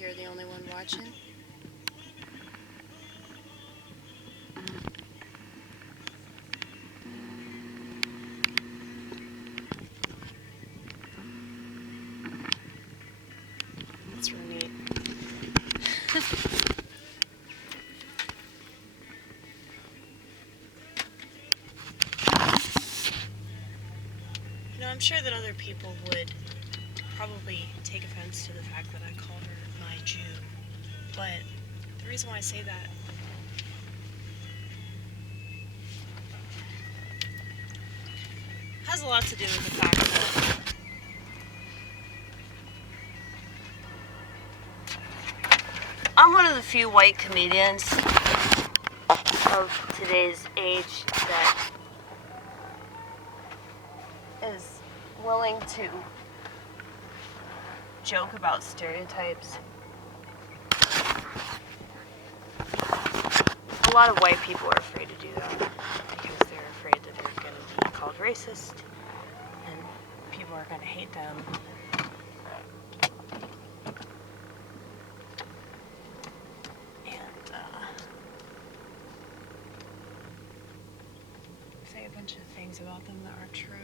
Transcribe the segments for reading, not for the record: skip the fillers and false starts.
you're the only one watching? That's ronnit. You know, I'm sure that other people would probably take offense to the fact that I call her my Jew, but the reason why I say that has a lot to do with the fact that I'm one of the few white comedians of today's age that is willing to joke about stereotypes. A lot of white people are afraid to do that because they're afraid that they're going to be called racist and people are going to hate them. And say a bunch of things about them that aren't true.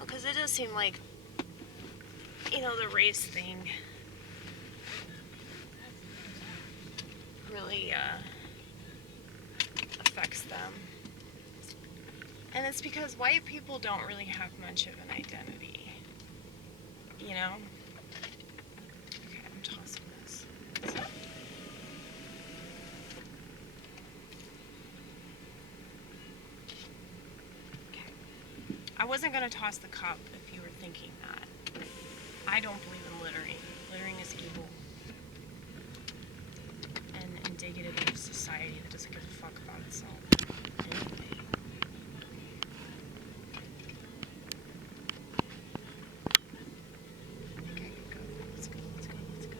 Because it does seem like, you know, the race thing really affects them. And it's because white people don't really have much of an identity, you know? Okay, I'm tossing this. I wasn't going to toss the cup if you were thinking that. I don't believe in littering. Littering is evil and indicative of society that doesn't give a fuck about itself. Anyway. Okay, go. Let's go, let's go, let's go.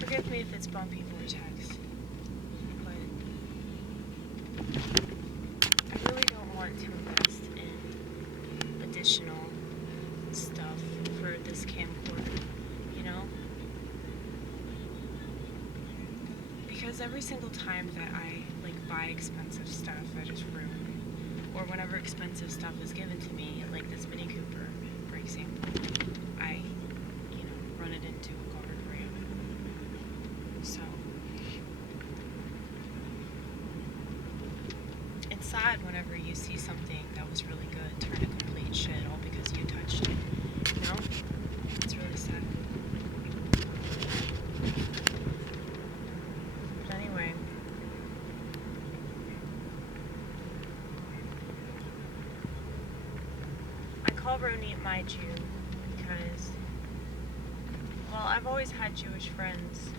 Forgive me if it's bumpy vortex, but I really don't want to invest in additional stuff for this camcorder, you know? Because every single time that I buy expensive stuff, I just ruin it. Or whenever expensive stuff is given to me, like this Mini Cooper, for example, I, run it into a guardrail. So it's sad whenever you see something that was really good turn to complete shit all because you touched it. You know? It's really sad. But anyway. I call ronnit my Jew because, well, I've always had Jewish friends.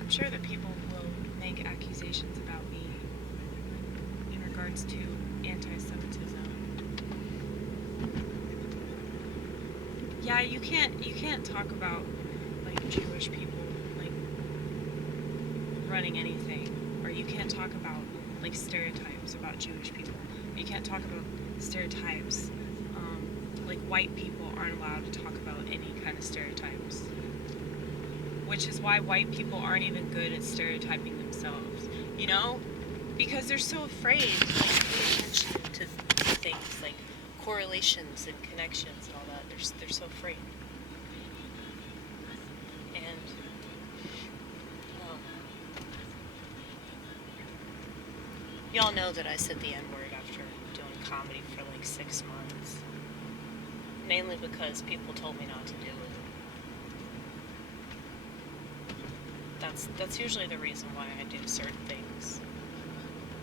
I'm sure that people will make accusations about me in regards to anti-Semitism. Yeah, you can't talk about Jewish people running anything, or you can't talk about stereotypes about Jewish people. You can't talk about stereotypes. White people aren't allowed to talk about any kind of stereotypes. Which is why white people aren't even good at stereotyping themselves, you know? Because they're so afraid to pay attention to things like correlations and connections and all that. They're so afraid. And y'all know that I said the N-word after doing comedy for 6 months. Mainly because people told me not to do it. That's usually the reason why I do certain things.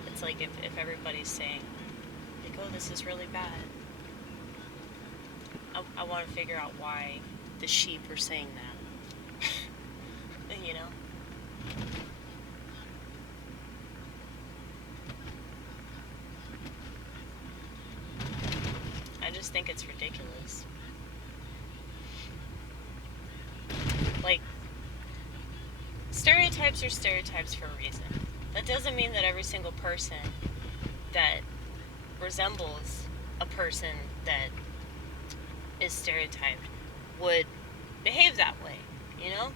It's like if everybody's saying, oh, this is really bad, I want to figure out why the sheep are saying that. You know? just think it's ridiculous. Like, stereotypes are stereotypes for a reason. That doesn't mean that every single person that resembles a person that is stereotyped would behave that way, you know?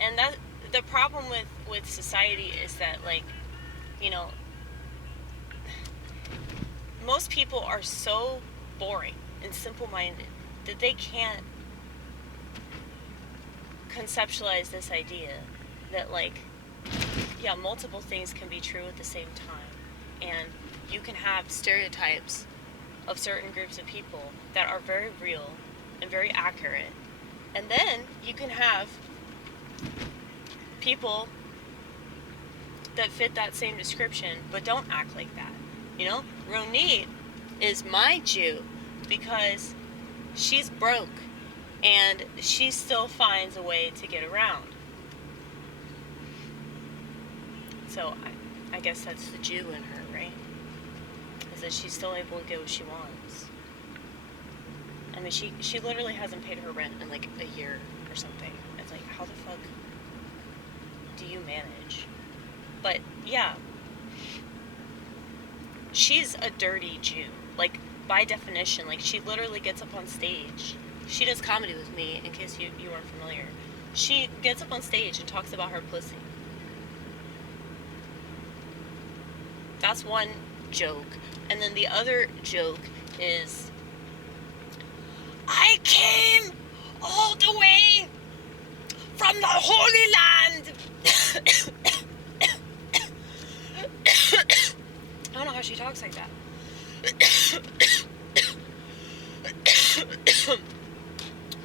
And that the problem with society is that, like, you know, most people are so boring and simple-minded that they can't conceptualize this idea that, like, yeah, multiple things can be true at the same time, and you can have stereotypes of certain groups of people that are very real and very accurate, and then you can have people that fit that same description but don't act like that. You know, Ronnit is my Jew because she's broke and she still finds a way to get around. So I guess that's the Jew in her, right? Is that she's still able to get what she wants. I mean, she literally hasn't paid her rent in like a year or something. It's like, how the fuck do you manage? But yeah, she's a dirty Jew. Like, by definition, like, she literally gets up on stage. She does comedy with me, in case you weren't familiar. She gets up on stage and talks about her pussy. That's one joke. And then the other joke is, I came all the way from the Holy Land. I don't know how she talks like that.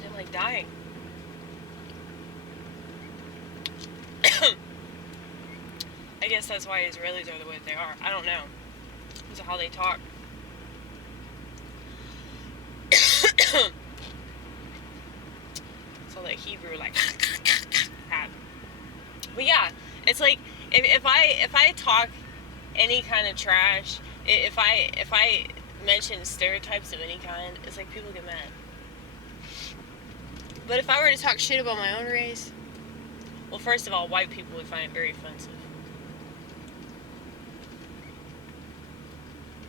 I'm like dying. I guess that's why Israelis are the way they are. I don't know. Because of how they talk. So like Hebrew, like that. But yeah, it's like if I talk any kind of trash, if I mention stereotypes of any kind, it's like people get mad. But if I were to talk shit about my own race, well, first of all, white people would find it very offensive.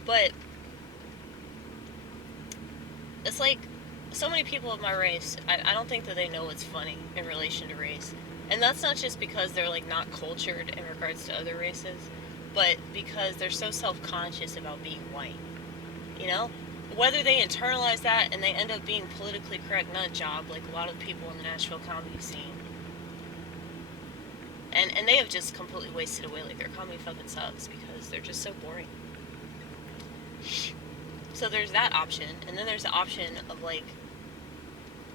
But it's like, so many people of my race, I don't think that they know what's funny in relation to race. And that's not just because they're like not cultured in regards to other races, but because they're so self-conscious about being white. You know? Whether they internalize that and they end up being politically correct nut job like a lot of people in the Nashville comedy scene. And they have just completely wasted away. Like, their comedy fucking sucks because they're just so boring. So there's that option, and then there's the option of, like,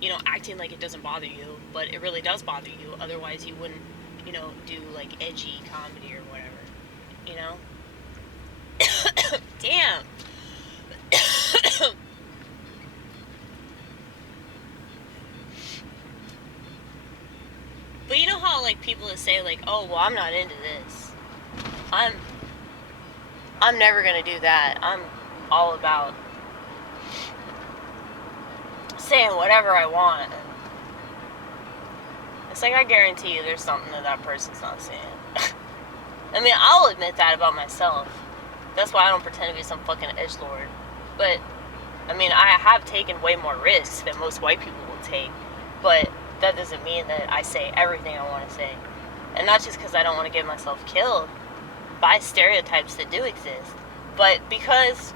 you know, acting like it doesn't bother you, but it really does bother you. Otherwise you wouldn't, you know, do like edgy comedy or whatever, you know? Damn. But you know how, like, people that say, like, oh, well, I'm not into this. I'm never gonna do that. I'm all about saying whatever I want. It's like, I guarantee you there's something that person's not saying. I mean, I'll admit that about myself. That's why I don't pretend to be some fucking edgelord. But, I mean, I have taken way more risks than most white people will take. But that doesn't mean that I say everything I want to say. And not just because I don't want to get myself killed by stereotypes that do exist, but because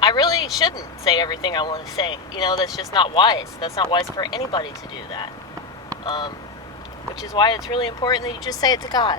I really shouldn't say everything I want to say. You know, that's just not wise. That's not wise for anybody to do that. Which is why it's really important that you just say it to God.